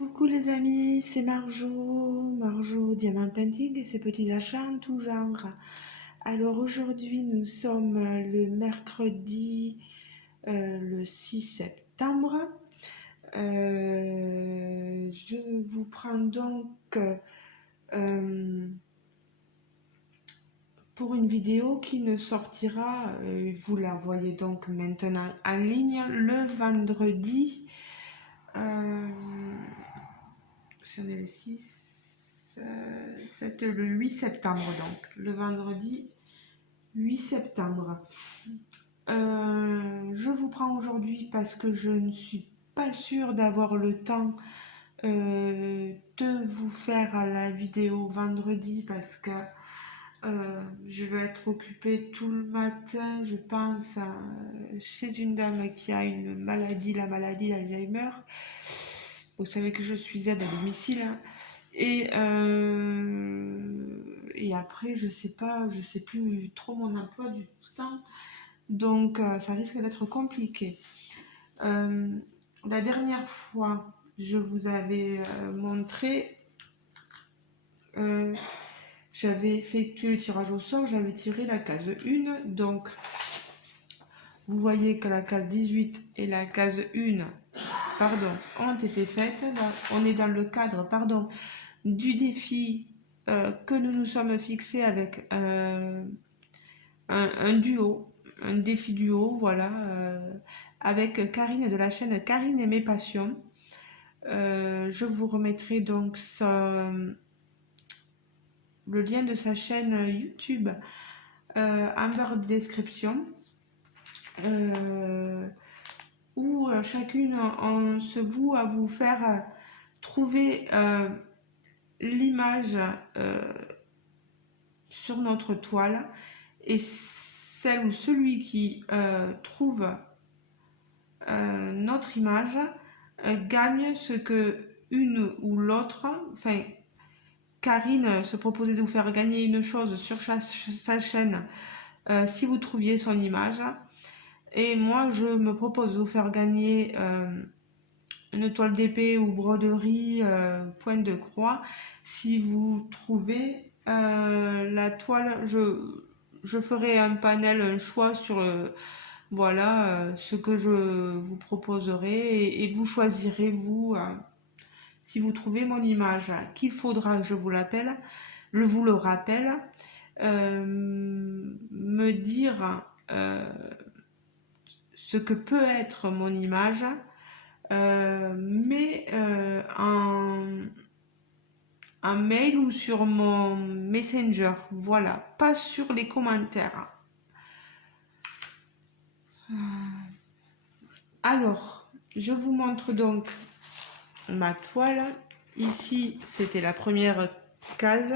Coucou les amis, c'est Marjo Diamant Painting et ses petits achats en tout genre. Alors aujourd'hui nous sommes le mercredi le 6 septembre. Je vous prends donc pour une vidéo qui ne sortira, vous la voyez donc maintenant en ligne le vendredi. Si on est le 6, 7, le 8 septembre donc, le vendredi 8 septembre. Je vous prends aujourd'hui parce que je ne suis pas sûre d'avoir le temps de vous faire la vidéo vendredi parce que je vais être occupée tout le matin, je pense, chez une dame qui a une maladie, la maladie d'Alzheimer. Vous savez que je suis aide à domicile. Hein. Et après, je sais plus trop mon emploi du temps. Donc, ça risque d'être compliqué. La dernière fois, je vous avais montré, j'avais effectué le tirage au sort, j'avais tiré la case 1. Donc, vous voyez que la case 18 et la case 1, ont été faites. Donc, on est dans le cadre, du défi que nous nous sommes fixés avec un duo, un défi duo, voilà, avec Karine de la chaîne Karine et mes passions. Je vous remettrai donc le lien de sa chaîne YouTube en barre de description. Où chacune on se voue à vous faire trouver l'image sur notre toile, et celle ou celui qui trouve notre image gagne ce que une ou l'autre, enfin Karine se proposait de vous faire gagner une chose sur sa chaîne si vous trouviez son image, et moi je me propose de vous faire gagner une toile d'épée ou broderie pointe de croix si vous trouvez la toile. Je ferai un panel, un choix sur voilà ce que je vous proposerai, et vous choisirez vous si vous trouvez mon image qu'il faudra que je vous vous le rappelle, me dire ce que peut être mon image, mais en mail ou sur mon Messenger, voilà, pas sur les commentaires. Alors, je vous montre donc ma toile. Ici, c'était la première case.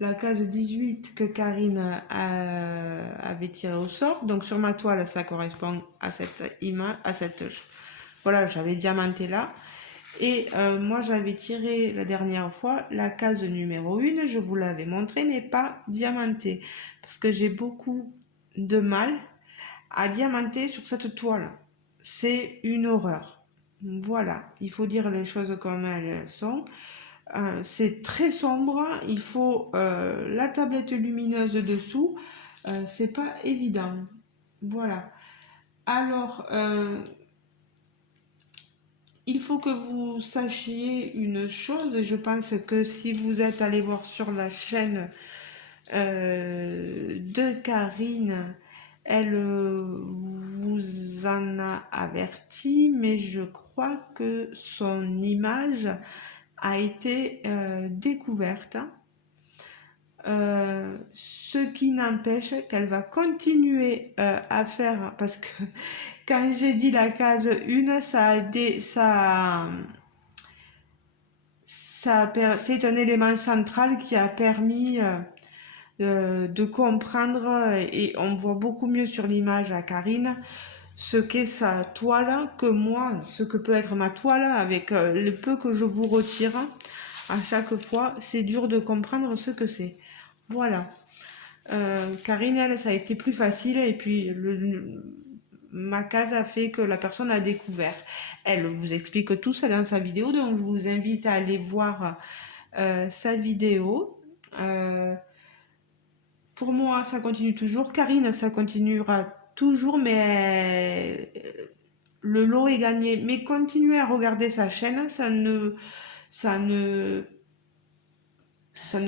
La case 18 que Karine avait tirée au sort. Donc sur ma toile, ça correspond à cette image, voilà, j'avais diamanté là. Et moi, j'avais tiré la dernière fois la case numéro 1, je vous l'avais montré, mais pas diamantée. Parce que j'ai beaucoup de mal à diamanter sur cette toile. C'est une horreur. Voilà, il faut dire les choses comme elles sont. C'est très sombre, il faut la tablette lumineuse dessous, c'est pas évident. Voilà. Alors, il faut que vous sachiez une chose, je pense que si vous êtes allé voir sur la chaîne de Karine, elle vous en a averti, mais je crois que son image a été découverte. Ce qui n'empêche qu'elle va continuer à faire, parce que quand j'ai dit la case 1, c'est un élément central qui a permis de comprendre, et on voit beaucoup mieux sur l'image à Karine ce qu'est sa toile que moi, ce que peut être ma toile avec le peu que je vous retire à chaque fois. C'est dur de comprendre ce que c'est. Voilà. Karine, elle, ça a été plus facile, et puis ma case a fait que la personne a découvert. Elle vous explique tout ça dans sa vidéo, donc je vous invite à aller voir sa vidéo. Pour moi, ça continue toujours. Karine, ça continuera toujours, mais le lot est gagné. Mais continuez à regarder sa chaîne, ça ne, ça ne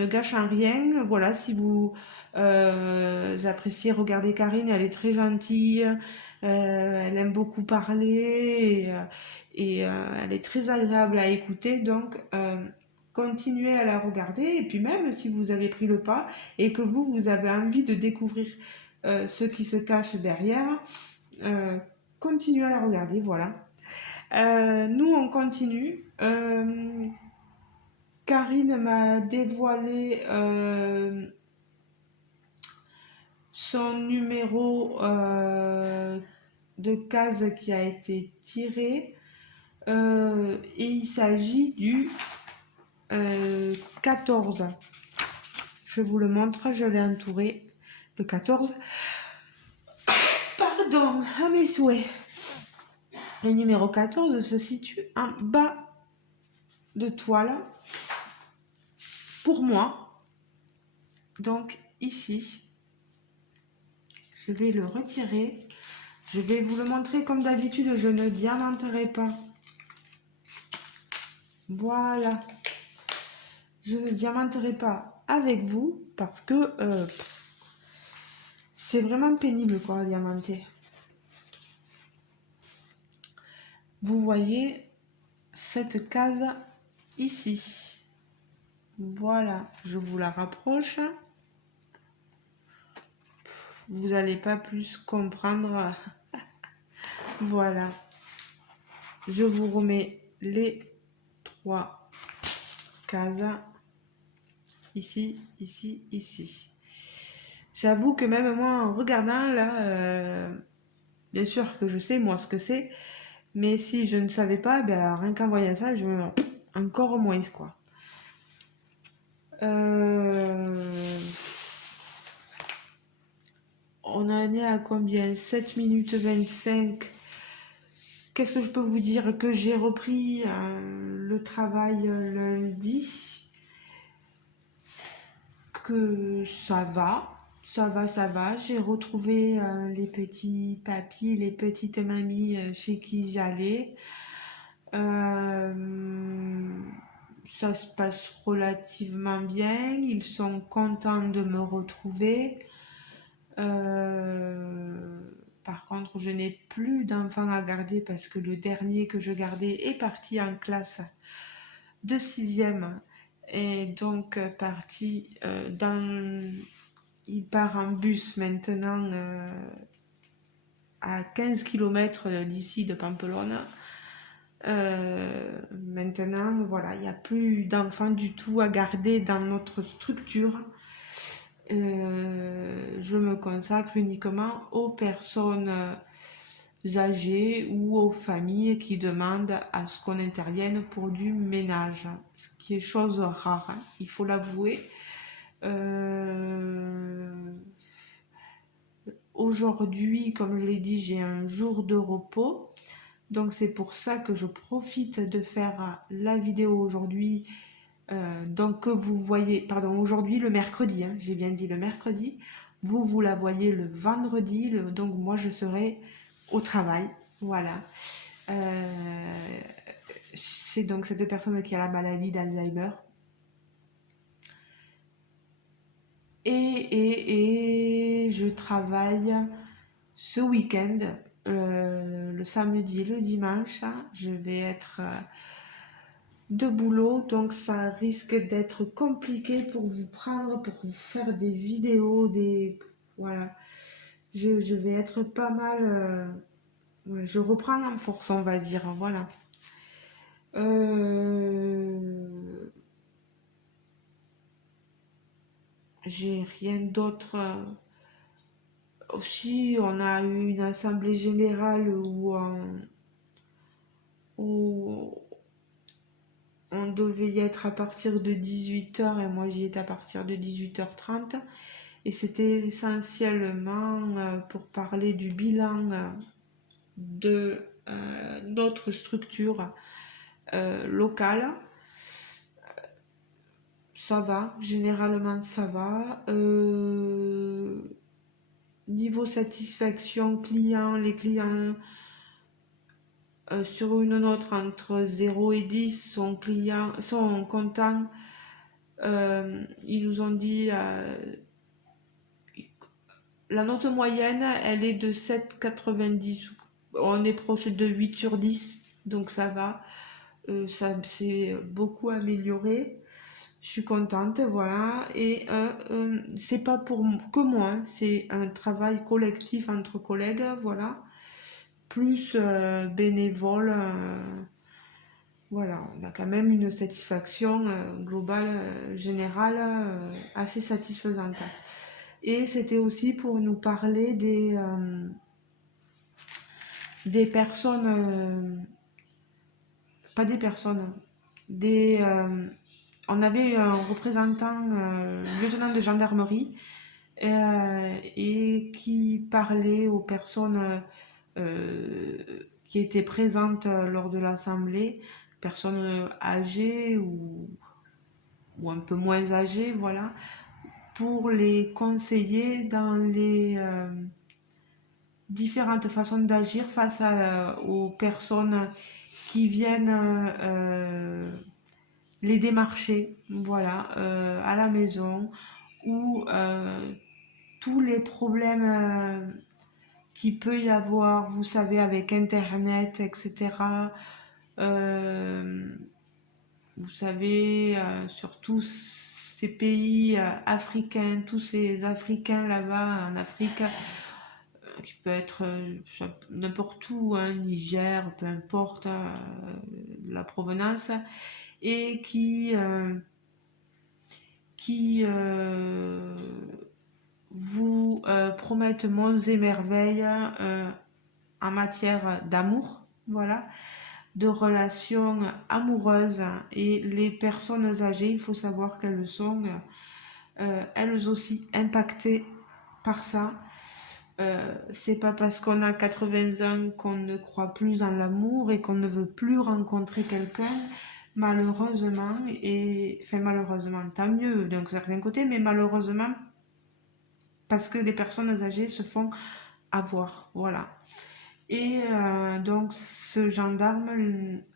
gâche en rien. Voilà, si vous appréciez regarder Karine, elle est très gentille, elle aime beaucoup parler elle est très agréable à écouter. Donc, continuez à la regarder. Et puis même si vous avez pris le pas et que vous avez envie de découvrir ce qui se cache derrière, continuez à la regarder. Voilà. Nous, on continue. Karine m'a dévoilé son numéro de case qui a été tiré et il s'agit du 14. Je vous le montre, je l'ai entouré. Le 14. Pardon, à mes souhaits. Le numéro 14 se situe en bas de toile pour moi. Donc ici. Je vais le retirer. Je vais vous le montrer comme d'habitude. Je ne diamanterai pas. Voilà. Je ne diamanterai pas avec vous parce que c'est vraiment pénible quoi, à diamanter. Vous voyez cette case ici. Voilà. Je vous la rapproche. Vous n'allez pas plus comprendre. Voilà. Je vous remets les 3 cases. Ici, ici, ici. J'avoue que même moi, en regardant là, bien sûr que je sais moi ce que c'est, mais si je ne savais pas, ben, rien qu'en voyant ça, je encore moins quoi. On en est à combien? 7 minutes 25. Qu'est-ce que je peux vous dire? Que j'ai repris le travail lundi. Que ça va. Ça va. J'ai retrouvé les petits papis, les petites mamies chez qui j'allais. Ça se passe relativement bien. Ils sont contents de me retrouver. Par contre, je n'ai plus d'enfants à garder parce que le dernier que je gardais est parti en classe de 6e et donc parti il part en bus maintenant à 15 km d'ici de Pampelonne. Maintenant, voilà, il n'y a plus d'enfants du tout à garder dans notre structure. Je me consacre uniquement aux personnes âgées ou aux familles qui demandent à ce qu'on intervienne pour du ménage, ce qui est chose rare, hein, il faut l'avouer. Aujourd'hui, comme je l'ai dit, j'ai un jour de repos. Donc c'est pour ça que je profite de faire la vidéo aujourd'hui. Donc que vous voyez, pardon, aujourd'hui le mercredi, hein, j'ai bien dit le mercredi. Vous la voyez le vendredi. Donc moi je serai au travail. Voilà. C'est donc cette personne qui a la maladie d'Alzheimer. Et je travaille ce week-end, le samedi et le dimanche. Je vais être de boulot, donc ça risque d'être compliqué pour vous prendre, pour vous faire des vidéos, voilà. Je vais être pas mal... ouais, je reprends en force, on va dire, voilà. J'ai rien d'autre. Aussi, on a eu une assemblée générale où on devait y être à partir de 18h et moi j'y étais à partir de 18h30. Et c'était essentiellement pour parler du bilan de notre structure locale. Ça va, généralement ça va. Niveau satisfaction client, les clients sur une note entre 0 et 10 sont contents. Ils nous ont dit la note moyenne, elle est de 7,90. On est proche de 8 sur 10, donc ça va. Ça s'est beaucoup amélioré. Je suis contente, voilà. Et c'est pas que moi, hein. C'est un travail collectif entre collègues, voilà. Plus bénévole, voilà. On a quand même une satisfaction globale, générale, assez satisfaisante. Et c'était aussi pour nous parler des personnes, pas des personnes, des, on avait un représentant, lieutenant de gendarmerie, et qui parlait aux personnes euh, qui étaient présentes lors de l'assemblée, personnes âgées ou un peu moins âgées, voilà, pour les conseiller dans les différentes façons d'agir face aux personnes qui viennent les démarcher, voilà, à la maison, ou tous les problèmes qu'il peut y avoir, vous savez, avec Internet, etc. Euh, Vous savez, sur tous ces pays africains, tous ces Africains là-bas en Afrique, qui peut être n'importe où, hein, Niger, peu importe la provenance, et qui vous promettent monts et merveilles en matière d'amour, voilà, de relations amoureuses. Et les personnes âgées, il faut savoir qu'elles sont elles aussi impactées par ça. C'est pas parce qu'on a 80 ans qu'on ne croit plus en l'amour et qu'on ne veut plus rencontrer quelqu'un, malheureusement. Et enfin malheureusement, tant mieux d'un certain côté, mais malheureusement parce que les personnes âgées se font avoir, voilà. Et donc ce gendarme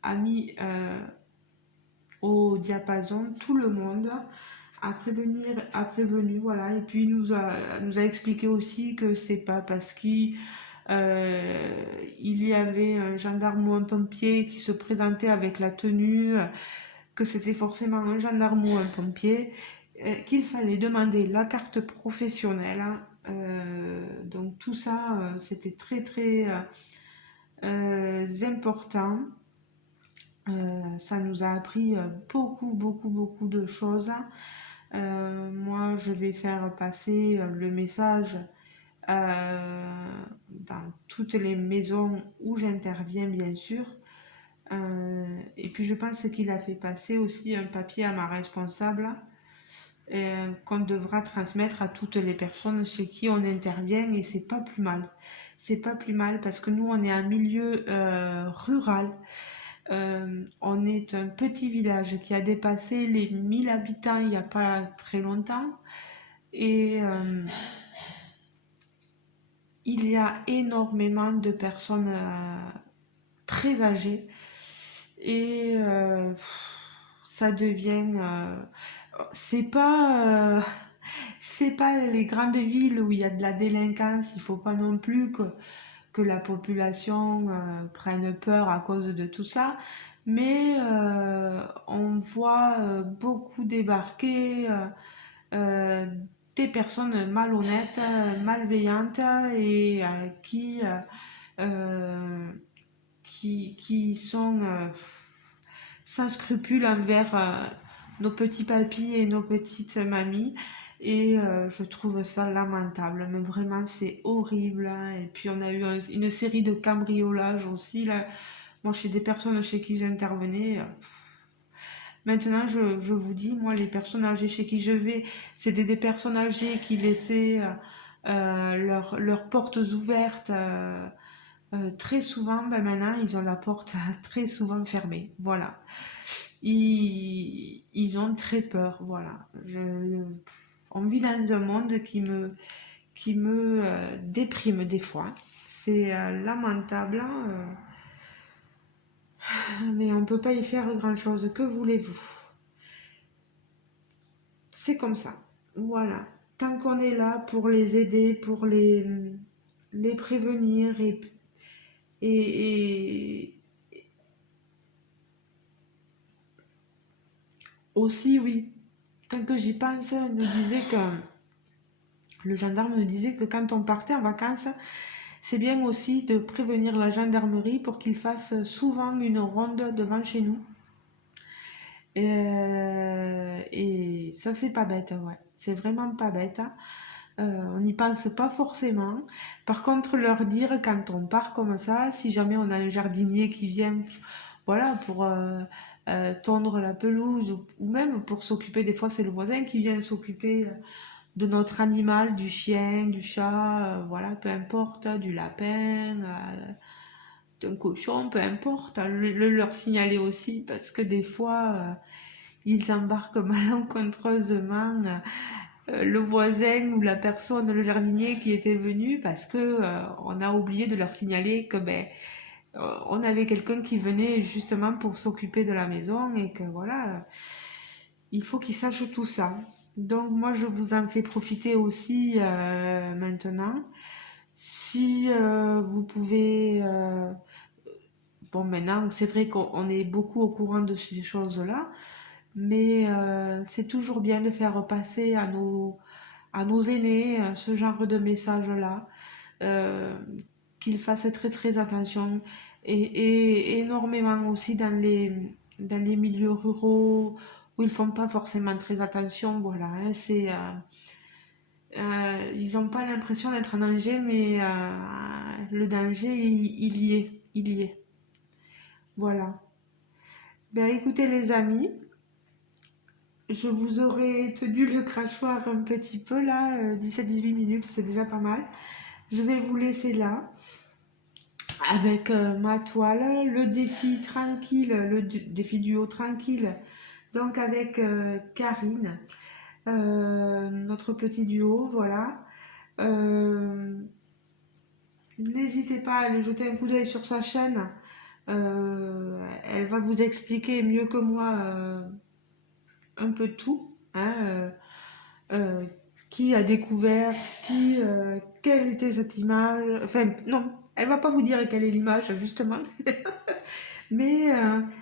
a mis au diapason tout le monde, a prévenu, voilà. Et puis nous a expliqué aussi que c'est pas parce qu'il il y avait un gendarme ou un pompier qui se présentait avec la tenue, que c'était forcément un gendarme ou un pompier, qu'il fallait demander la carte professionnelle, hein. Donc tout ça, c'était très très important. Ça nous a appris beaucoup, beaucoup, beaucoup de choses. Moi, je vais faire passer le message dans toutes les maisons où j'interviens, bien sûr. Et puis, je pense qu'il a fait passer aussi un papier à ma responsable qu'on devra transmettre à toutes les personnes chez qui on intervient, et c'est pas plus mal. C'est pas plus mal parce que nous, on est un milieu rural. On est un petit village qui a dépassé les 1000 habitants il n'y a pas très longtemps. Et il y a énormément de personnes très âgées. Et ça devient... c'est pas... c'est pas les grandes villes où il y a de la délinquance. Il faut pas non plus que la population prenne peur à cause de tout ça. Mais on voit beaucoup débarquer euh, des personnes malhonnêtes, malveillantes, et euh, qui sont sans scrupules envers nos petits papis et nos petites mamies. Et je trouve ça lamentable, mais vraiment c'est horrible, hein. Et puis on a eu une série de cambriolages aussi, là. Moi, chez des personnes chez qui j'intervenais. Maintenant, je vous dis, moi, les personnes âgées chez qui je vais, c'est des personnes âgées qui laissaient leurs portes ouvertes très souvent, ben maintenant, ils ont la porte très souvent fermée. Voilà. Ils ont très peur. Voilà. On vit dans un monde qui me déprime des fois. C'est lamentable, hein, mais on ne peut pas y faire grand-chose. Que voulez-vous? C'est comme ça. Voilà. Tant qu'on est là pour les aider, pour les prévenir et aussi, oui, tant que j'y pense, le gendarme nous disait que quand on partait en vacances, c'est bien aussi de prévenir la gendarmerie pour qu'ils fassent souvent une ronde devant chez nous. Et ça, c'est pas bête, ouais. C'est vraiment pas bête, hein. On n'y pense pas forcément. Par contre, leur dire quand on part comme ça, si jamais on a un jardinier qui vient, voilà, pour tondre la pelouse ou même pour s'occuper, des fois c'est le voisin qui vient s'occuper de notre animal, du chien, du chat, voilà, peu importe, du lapin, d'un cochon, peu importe, leur signaler aussi parce que des fois ils embarquent malencontreusement le voisin ou la personne, le jardinier qui était venu parce que on a oublié de leur signaler que on avait quelqu'un qui venait justement pour s'occuper de la maison et que voilà, il faut qu'ils sachent tout ça. Donc moi je vous en fais profiter aussi maintenant. Si vous pouvez, bon maintenant c'est vrai qu'on est beaucoup au courant de ces choses-là, mais c'est toujours bien de faire passer à nos aînés ce genre de message-là, euh, qu'ils fassent très très attention et énormément aussi dans les milieux ruraux où ils font pas forcément très attention, voilà, hein, ils n'ont pas l'impression d'être en danger, mais le danger, il y est, il y est, voilà. Ben écoutez les amis, je vous aurais tenu le crachoir un petit peu là, 17-18 minutes, c'est déjà pas mal. Je vais vous laisser là avec ma toile, le défi tranquille, défi duo tranquille, donc avec Karine, notre petit duo, voilà. Euh, N'hésitez pas à aller jeter un coup d'œil sur sa chaîne. Elle va vous expliquer mieux que moi un peu tout, hein, euh, qui a découvert, quelle était cette image. Enfin, non, elle va pas vous dire quelle est l'image, justement, mais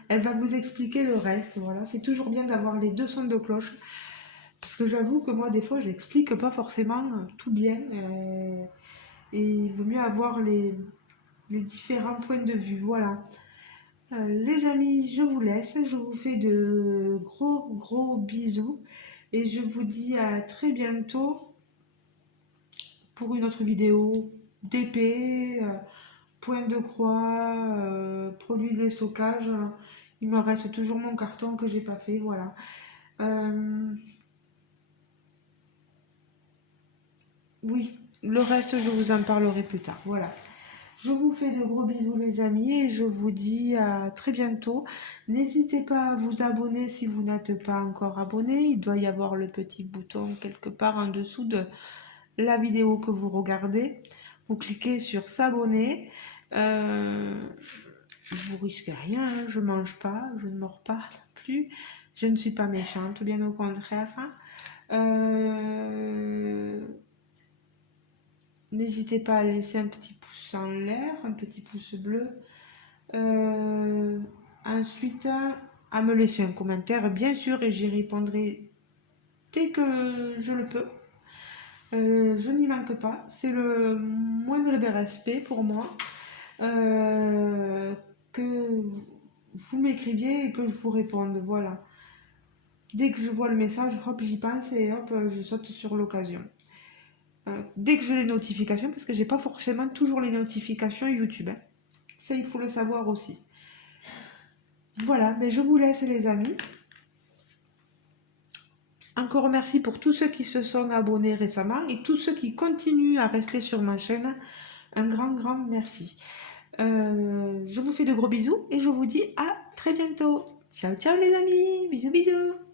elle va vous expliquer le reste. Voilà, c'est toujours bien d'avoir les deux sons de cloche. Parce que j'avoue que moi, des fois, j'explique pas forcément tout bien. Et il vaut mieux avoir les différents points de vue. Voilà. Les amis, je vous laisse. Je vous fais de gros, gros bisous. Et je vous dis à très bientôt pour une autre vidéo d'épée, point de croix, produit de stockage. Il me reste toujours mon carton que j'ai pas fait. Voilà. Euh, oui, le reste, je vous en parlerai plus tard. Voilà. Je vous fais de gros bisous les amis et je vous dis à très bientôt. N'hésitez pas à vous abonner si vous n'êtes pas encore abonné. Il doit y avoir le petit bouton quelque part en dessous de la vidéo que vous regardez. Vous cliquez sur s'abonner. Euh, vous risquez rien, hein. Je mange pas, je ne mords pas non plus. Je ne suis pas méchante, bien au contraire. Euh, N'hésitez pas à laisser un petit pouce en l'air, un petit pouce bleu. Euh, Ensuite, à me laisser un commentaire, bien sûr, et j'y répondrai dès que je le peux. Je n'y manque pas. C'est le moindre des respects pour moi. Que vous m'écriviez et que je vous réponde. Voilà. Dès que je vois le message, hop, j'y pense et hop, je saute sur l'occasion. Dès que j'ai les notifications, parce que j'ai pas forcément toujours les notifications YouTube, hein. Ça, il faut le savoir aussi. Voilà, mais je vous laisse les amis. Encore merci pour tous ceux qui se sont abonnés récemment et tous ceux qui continuent à rester sur ma chaîne. Un grand, grand merci. Je vous fais de gros bisous et je vous dis à très bientôt. Ciao, ciao les amis. Bisous, bisous.